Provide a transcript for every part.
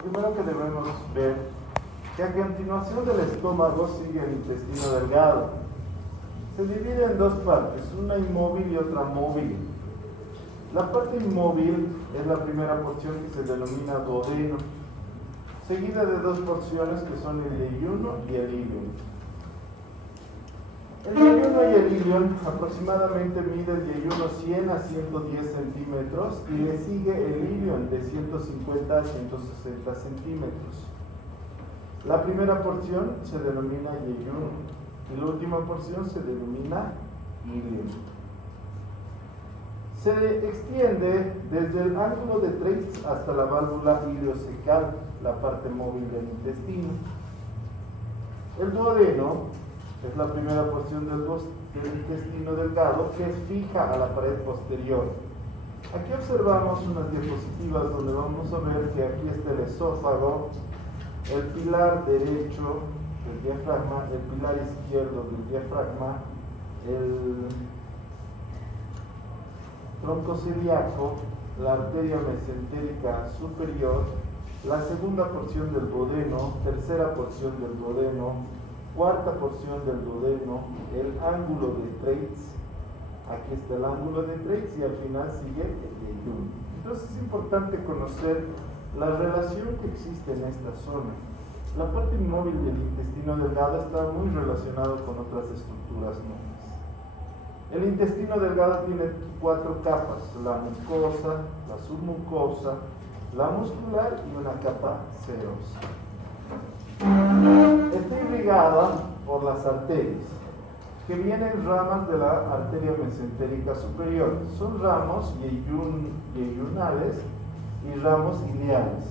primero que debemos ver que a continuación del estómago sigue el intestino delgado. Se divide en dos partes, una inmóvil y otra móvil. La parte inmóvil es la primera porción que se denomina duodeno, seguida de dos porciones que son el yeyuno y el ilion. El yeyuno y el ilion aproximadamente mide el yeyuno 100 a 110 centímetros y le sigue el ilion de 150 a 160 centímetros. La primera porción se denomina yeyuno y la última porción se denomina ilion. Se extiende desde el ángulo de Treitz hasta la válvula iliocecal, la parte móvil del intestino. El duodeno es la primera porción del intestino delgado que es fija a la pared posterior. Aquí observamos unas diapositivas donde vamos a ver que aquí está el esófago, el pilar derecho del diafragma, el pilar izquierdo del diafragma, el tronco celíaco, la arteria mesentérica superior, la segunda porción del duodeno, tercera porción del duodeno, cuarta porción del duodeno, el ángulo de Treitz, aquí está el ángulo de Treitz y al final sigue el yeyuno. Entonces es importante conocer la relación que existe en esta zona. La parte inmóvil del intestino delgado está muy relacionado con otras estructuras nuevas. El intestino delgado tiene cuatro capas: la mucosa, la submucosa, la muscular y una capa serosa. Está irrigada por las arterias, que vienen ramas de la arteria mesentérica superior. Son ramos yeyunales y ramos iliales.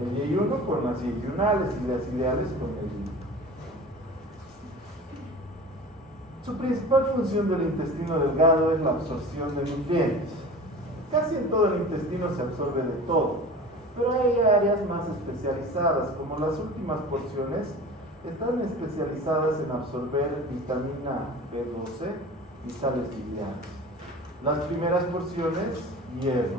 El yeyuno con las yeyunales y las iliales con el ilion. Su principal función del intestino delgado es la absorción de nutrientes. Casi en todo el intestino se absorbe de todo, pero hay áreas más especializadas, como las últimas porciones están especializadas en absorber vitamina B12 y sales biliares. Las primeras porciones, hierro.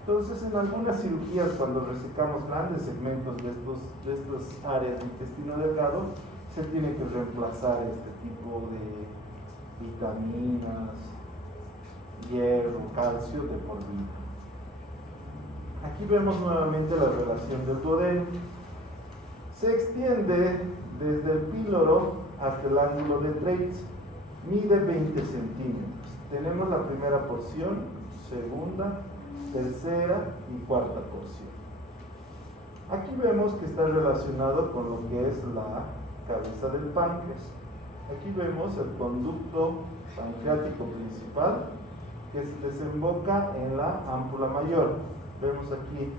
Entonces, en algunas cirugías, cuando resecamos grandes segmentos de estas áreas de intestino delgado, se tiene que reemplazar este tipo de vitaminas, hierro, calcio de por vida. Aquí vemos nuevamente la relación del duodeno. Se extiende desde el píloro hasta el ángulo de Treitz, mide 20 centímetros. Tenemos la primera porción, segunda, tercera y cuarta porción. Aquí vemos que está relacionado con lo que es la cabeza del páncreas. Aquí vemos el conducto pancreático principal que se desemboca en la ámpula mayor. Vemos aquí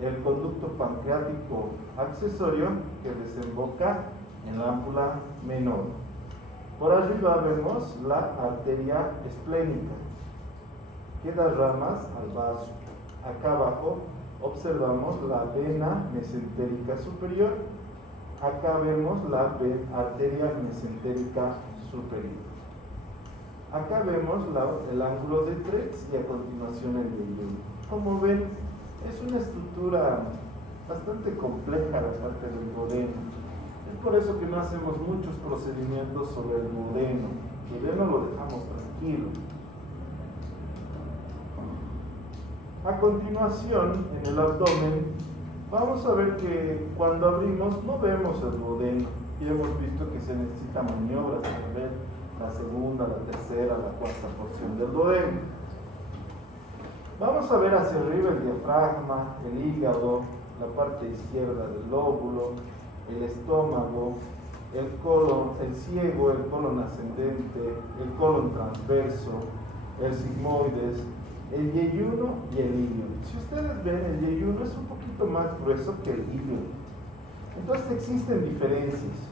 el conducto pancreático accesorio que desemboca en la ámpula menor. Por arriba vemos la arteria esplénica que da ramas al vaso. Acá abajo observamos la vena mesentérica superior. Acá vemos la arteria mesentérica superior. Acá vemos el ángulo de Treitz y a continuación el yeyuno. Como ven, es una estructura bastante compleja la parte del duodeno. Es por eso que no hacemos muchos procedimientos sobre el duodeno. El duodeno lo dejamos tranquilo. A continuación, en el abdomen, vamos a ver que cuando abrimos no vemos el duodeno. Y hemos visto que se necesitan maniobras para ver la segunda, la tercera, la cuarta porción del duodeno. Vamos a ver hacia arriba el diafragma, el hígado, la parte izquierda del lóbulo, el estómago, el colon, el ciego, el colon ascendente, el colon transverso, el sigmoides, el yeyuno y el ilion. Si ustedes ven, el yeyuno es un poquito más grueso que el ilion. Entonces existen diferencias.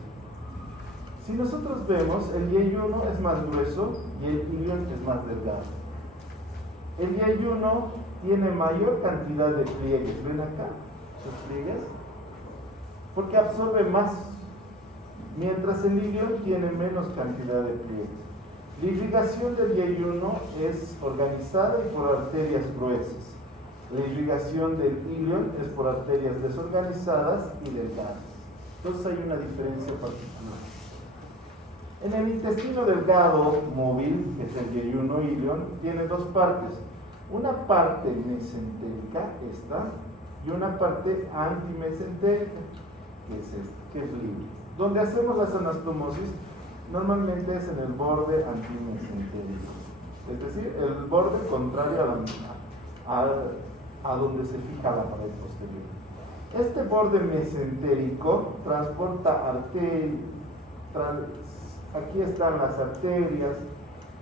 Si nosotros vemos, el yeyuno es más grueso y el ilion es más delgado. El yeyuno tiene mayor cantidad de pliegues. ¿Ven acá los pliegues? Porque absorbe más, mientras el ilion tiene menos cantidad de pliegues. La irrigación del yeyuno es organizada y por arterias gruesas. La irrigación del ilion es por arterias desorganizadas y delgadas. Entonces hay una diferencia particular. En el intestino delgado móvil, que es el yeyuno ilion, tiene dos partes. Una parte mesentérica, esta, y una parte antimesentérica, que es esta, que es libre. Donde hacemos las anastomosis, normalmente es en el borde antimesentérico, es decir, el borde contrario a donde se fija la pared posterior. Este borde mesentérico transporta aquí están las arterias,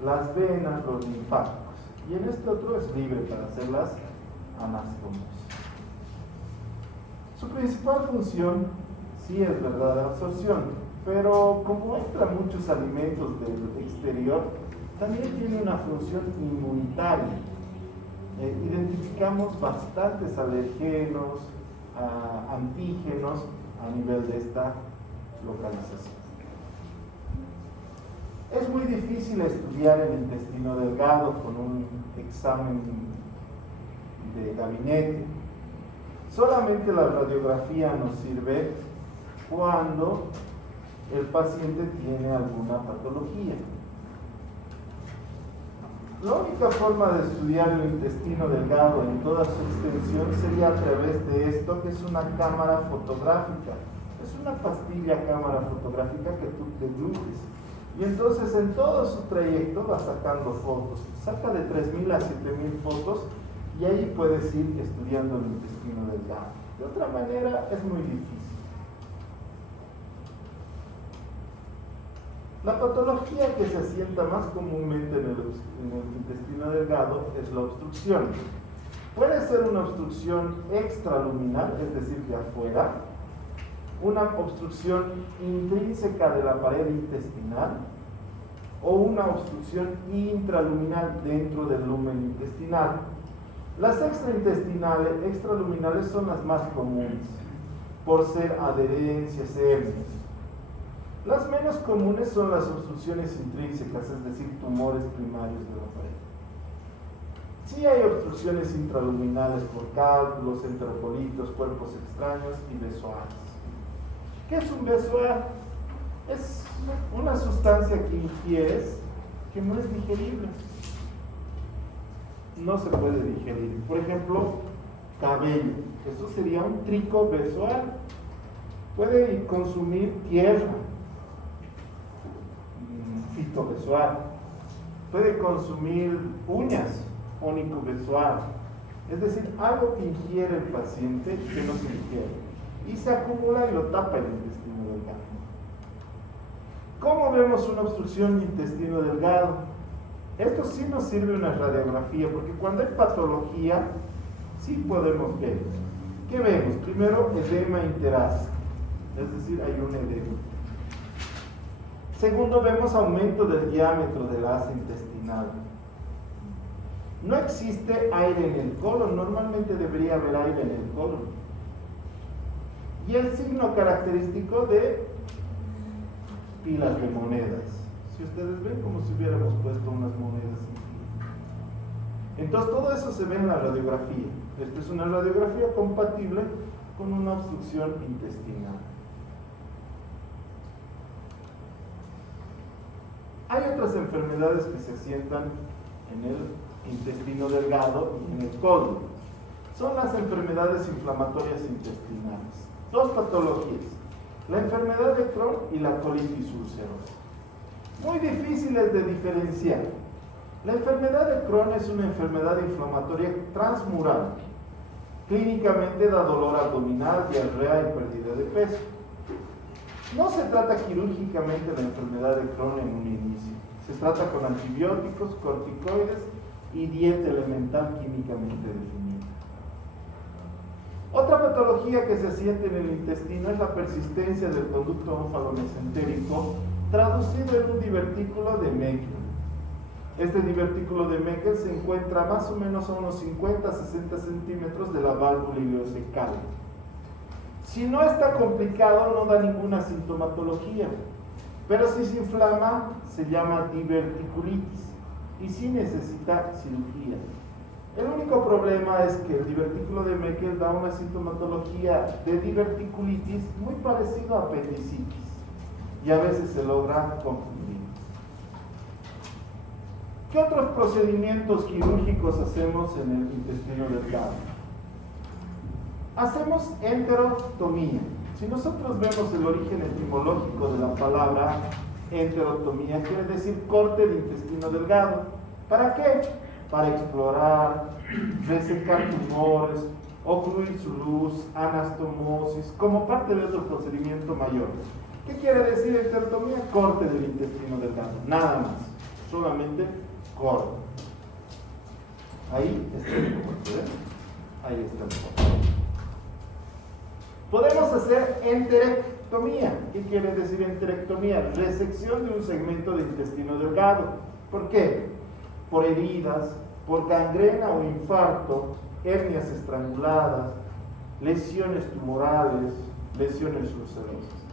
las venas, los linfáticos, y en este otro es libre para hacer las anastomosis. Su principal función, sí es verdad, la absorción, pero como entran muchos alimentos del exterior, también tiene una función inmunitaria. Identificamos bastantes alergenos, antígenos a nivel de esta localización. Es muy difícil estudiar el intestino delgado con un examen de gabinete. Solamente la radiografía nos sirve cuando el paciente tiene alguna patología. La única forma de estudiar el intestino delgado en toda su extensión sería a través de esto, que es una cámara fotográfica. Es una pastilla cámara fotográfica que tú te glutes. Y entonces en todo su trayecto va sacando fotos. Saca de 3.000 a 7.000 fotos y ahí puedes ir estudiando el intestino delgado. De otra manera es muy difícil. La patología que se asienta más comúnmente en el intestino delgado es la obstrucción. Puede ser una obstrucción extraluminal, es decir, de afuera, una obstrucción intrínseca de la pared intestinal o una obstrucción intraluminal dentro del lumen intestinal. Las extraluminales son las más comunes por ser adherencias, hernias. Las menos comunes son las obstrucciones intrínsecas, es decir, tumores primarios de la pared. Sí hay obstrucciones intraluminales por cálculos, enterocolitos, cuerpos extraños y besoares. ¿Qué es un besoar? Es una sustancia que ingieres que no es digerible. No se puede digerir. Por ejemplo, cabello. Eso sería un tricobesoar. Puede consumir tierra. Fitobesoar. Puede consumir uñas. Onicobesoar. Es decir, algo que ingiere el paciente que no se digiere. Y se acumula y lo tapa el intestino delgado. ¿Cómo vemos una obstrucción de intestino delgado? Esto sí nos sirve una radiografía, porque cuando hay patología, sí podemos ver. ¿Qué vemos? Primero, edema interásico, es decir, hay un edema. Segundo, vemos aumento del diámetro del asa intestinal. No existe aire en el colon, normalmente debería haber aire en el colon. Y el signo característico de pilas de monedas. Si ustedes ven, como si hubiéramos puesto unas monedas en fila. Entonces todo eso se ve en la radiografía. Esta es una radiografía compatible con una obstrucción intestinal. Hay otras enfermedades que se asientan en el intestino delgado y en el colon. Son las enfermedades inflamatorias intestinales. Dos patologías, la enfermedad de Crohn y la colitis ulcerosa. Muy difíciles de diferenciar. La enfermedad de Crohn es una enfermedad inflamatoria transmural. Clínicamente da dolor abdominal, diarrea y pérdida de peso. No se trata quirúrgicamente la enfermedad de Crohn en un inicio. Se trata con antibióticos, corticoides y dieta elemental químicamente definida. Otra patología que se asienta en el intestino es la persistencia del conducto ónfalo-mesentérico, traducido en un divertículo de Meckel. Este divertículo de Meckel se encuentra más o menos a unos 50-60 centímetros de la válvula ileocecal. Si no está complicado, no da ninguna sintomatología, pero si se inflama, se llama diverticulitis y sí necesita cirugía. El único problema es que el divertículo de Meckel da una sintomatología de diverticulitis muy parecido a apendicitis y a veces se logra confundir. ¿Qué otros procedimientos quirúrgicos hacemos en el intestino delgado? Hacemos enterotomía. Si nosotros vemos el origen etimológico de la palabra enterotomía, quiere decir corte de intestino delgado. ¿Para qué? Para explorar, resecar tumores, ocluir su luz, anastomosis, como parte de otro procedimiento mayor. ¿Qué quiere decir enterotomía? Corte del intestino delgado, nada más, solamente corte. Ahí está el corte, ¿ven? Ahí está el corte. Podemos hacer enterectomía. ¿Qué quiere decir enterectomía? Resección de un segmento de intestino delgado. ¿Por qué? Por heridas, por gangrena o infarto, hernias estranguladas, lesiones tumorales, lesiones ulcerosas.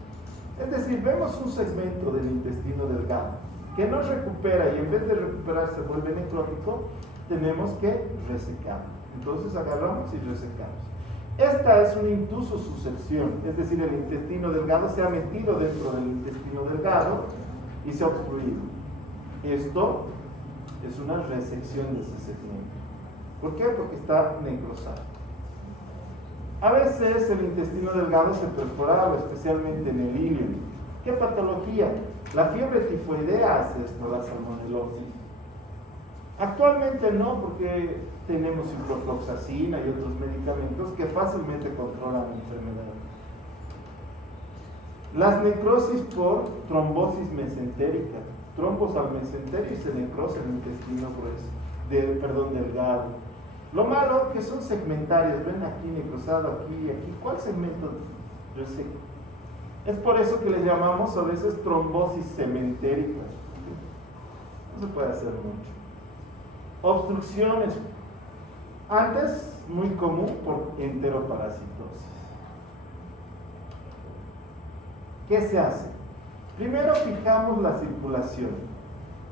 Es decir, vemos un segmento del intestino delgado que no recupera y en vez de recuperarse vuelve necrótico, tenemos que resecarlo. Entonces agarramos y resecamos. Esta es una intusosuscepción, es decir, el intestino delgado se ha metido dentro del intestino delgado y se ha obstruido. Esto es una resección de ese segmento. ¿Por qué? Porque está necrosado. A veces el intestino delgado se perforaba, especialmente en el ilio. ¿Qué patología? La fiebre tifoidea hace esto, la salmonelosis. Actualmente no, porque tenemos ciprofloxacina y otros medicamentos que fácilmente controlan la enfermedad. Las necrosis por trombosis mesentérica, trombos al mesenterio y se necrosa el intestino delgado. Lo malo que son segmentarias, ven aquí necrosado, aquí y aquí. ¿Cuál segmento reseca? Es por eso que le llamamos a veces trombosis cementéricas. No se puede hacer mucho. Obstrucciones. Antes, muy común por enteroparasitosis. ¿Qué se hace? Primero fijamos la circulación.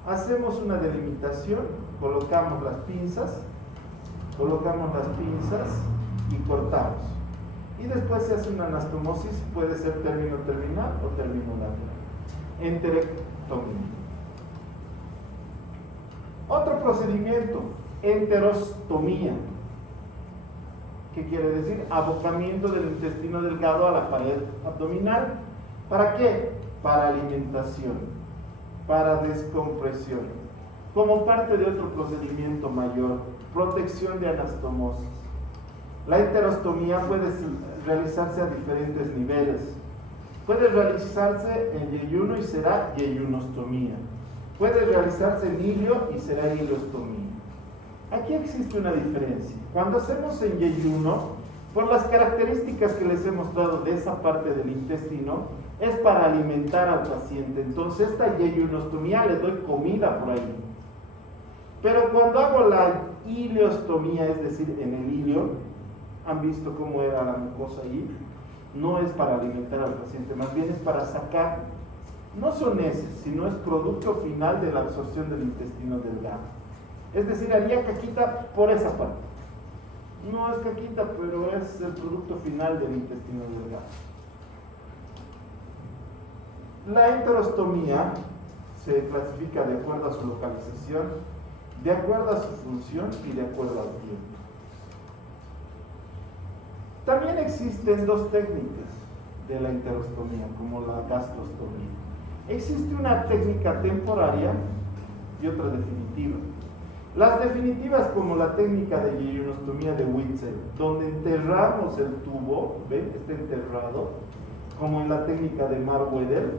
Hacemos una delimitación, colocamos las pinzas y cortamos. Y después se hace una anastomosis, puede ser término terminal o término lateral. Enterectomía. Otro procedimiento, enterostomía. ¿Qué quiere decir? Abocamiento del intestino delgado a la pared abdominal. ¿Para qué? Para alimentación, para descompresión, como parte de otro procedimiento mayor, protección de anastomosis. La enterostomía puede realizarse a diferentes niveles. Puede realizarse en yeyuno y será yeyunostomía. Puede realizarse en ilio y será iliostomía. Aquí existe una diferencia. Cuando hacemos en yeyuno, por las características que les he mostrado de esa parte del intestino, es para alimentar al paciente. Entonces esta yeyunostomía le doy comida por ahí. Pero cuando hago la iliostomía, es decir, en el ilio, ¿han visto cómo era la mucosa ahí? No es para alimentar al paciente, más bien es para sacar. No son heces, sino es producto final de la absorción del intestino delgado. Es decir, haría caquita por esa parte. No es caquita, pero es el producto final del intestino delgado. La enterostomía se clasifica de acuerdo a su localización, de acuerdo a su función y de acuerdo al tiempo. También existen dos técnicas de la enterostomía, como la gastrostomía. Existe una técnica temporaria y otra definitiva. Las definitivas, como la técnica de yeyunostomía de Witzel, donde enterramos el tubo, ¿ven? Está enterrado, como en la técnica de Mark-Wedel.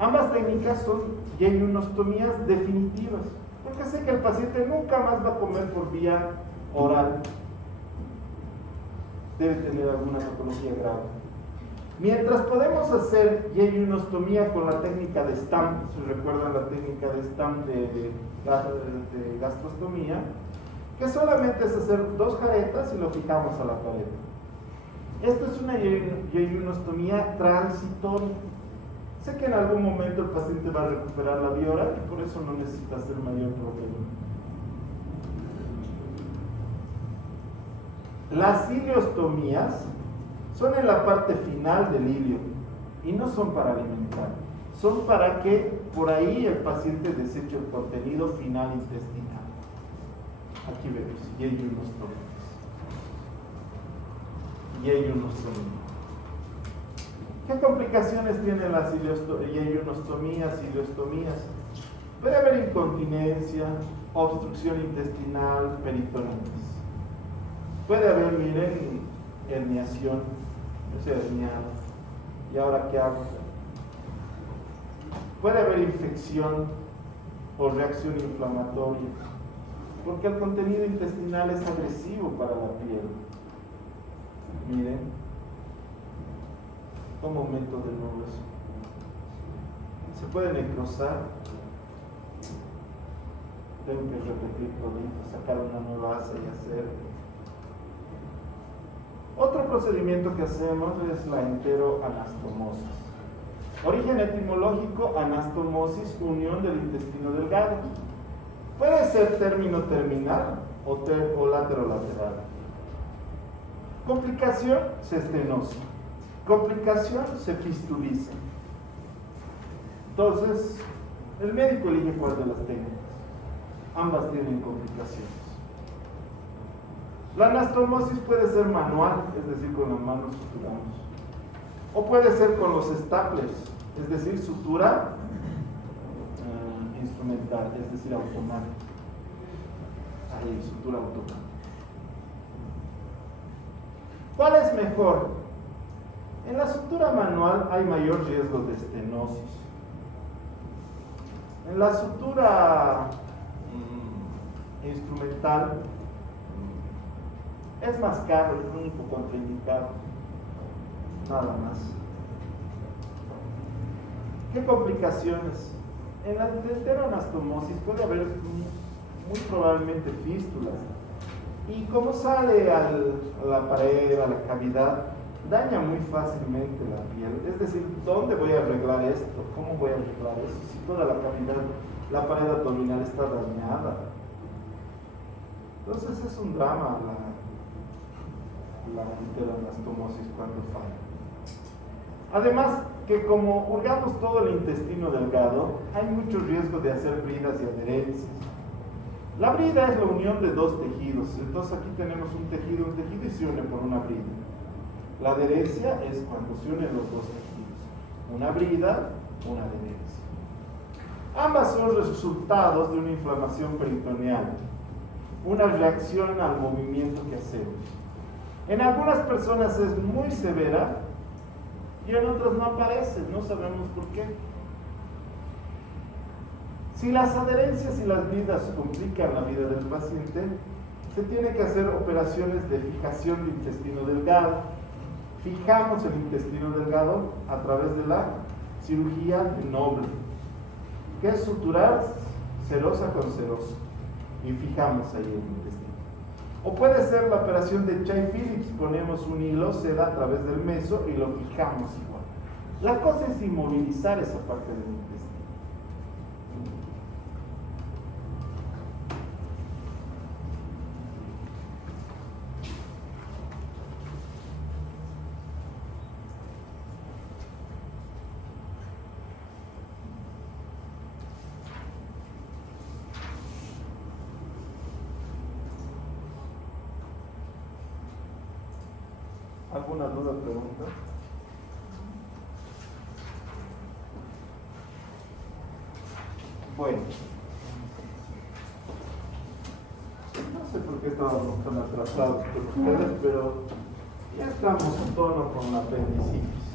Ambas técnicas son yeyunostomías definitivas, porque sé que el paciente nunca más va a comer por vía oral. Debe tener alguna patología grave. Mientras podemos hacer yeyunostomía con la técnica de Stamp, si recuerdan la técnica de Stamp de gastrostomía, que solamente es hacer dos caretas y lo fijamos a la pared. Esto es una yeyunostomía transitoria. Sé que en algún momento el paciente va a recuperar la vía oral y por eso no necesita hacer mayor problema. Las ileostomías son en la parte final del ilio y no son para alimentar, son para que por ahí el paciente deseche el contenido final intestinal. Aquí vemos, yeyunostomías. ¿Qué complicaciones tienen las yeyunostomías, ileostomías? Puede haber incontinencia, obstrucción intestinal, peritonitis. Puede haber, miren, herniación, o sea, herniado. ¿Y ahora qué hago? Puede haber infección o reacción inflamatoria, porque el contenido intestinal es agresivo para la piel. Miren, como aumento del nudo. Se puede necrosar. Tengo que repetir todito, sacar una nueva asa y hacer. Otro procedimiento que hacemos es la enteroanastomosis. Origen etimológico: anastomosis, unión del intestino delgado. Puede ser término terminal o laterolateral. Complicación: cestenosis. Complicación: se fistuliza. Entonces, el médico elige cuál de las técnicas. Ambas tienen complicaciones. La anastomosis puede ser manual, es decir, con las manos suturamos. O puede ser con los staplers, es decir, sutura instrumental, es decir, automática. Ahí, sutura automática. ¿Cuál es mejor? En la sutura manual hay mayor riesgo de estenosis. En la sutura instrumental es más caro, es el único contraindicado. Nada más. ¿Qué complicaciones? En la enteroanastomosis puede haber muy probablemente fístulas. Y como sale a la pared, a la cavidad, daña muy fácilmente la piel. Es decir, ¿dónde voy a arreglar esto? ¿Cómo voy a arreglar eso? Si toda la cavidad, la pared abdominal está dañada. Entonces es un drama la enteroanastomosis cuando falla. Además, que como hurgamos todo el intestino delgado, hay mucho riesgo de hacer bridas y adherencias. La brida es la unión de dos tejidos. Entonces aquí tenemos un tejido y se une por una brida. La adherencia es cuando se unen los dos tejidos. Una brida, una adherencia. Ambas son resultados de una inflamación peritoneal, una reacción al movimiento que hacemos. En algunas personas es muy severa y en otras no aparece, no sabemos por qué. Si las adherencias y las bridas complican la vida del paciente, se tiene que hacer operaciones de fijación de intestino delgado. Fijamos el intestino delgado a través de la cirugía de Noble, que es suturar serosa con serosa, y fijamos ahí el intestino. O puede ser la operación de Chay Phillips, ponemos un hilo, seda a través del meso y lo fijamos igual. La cosa es inmovilizar esa parte del intestino. ¿Alguna duda o pregunta? Bueno, no sé por qué estábamos tan atrasados por ustedes, pero ya estamos en tono con la apendicitis.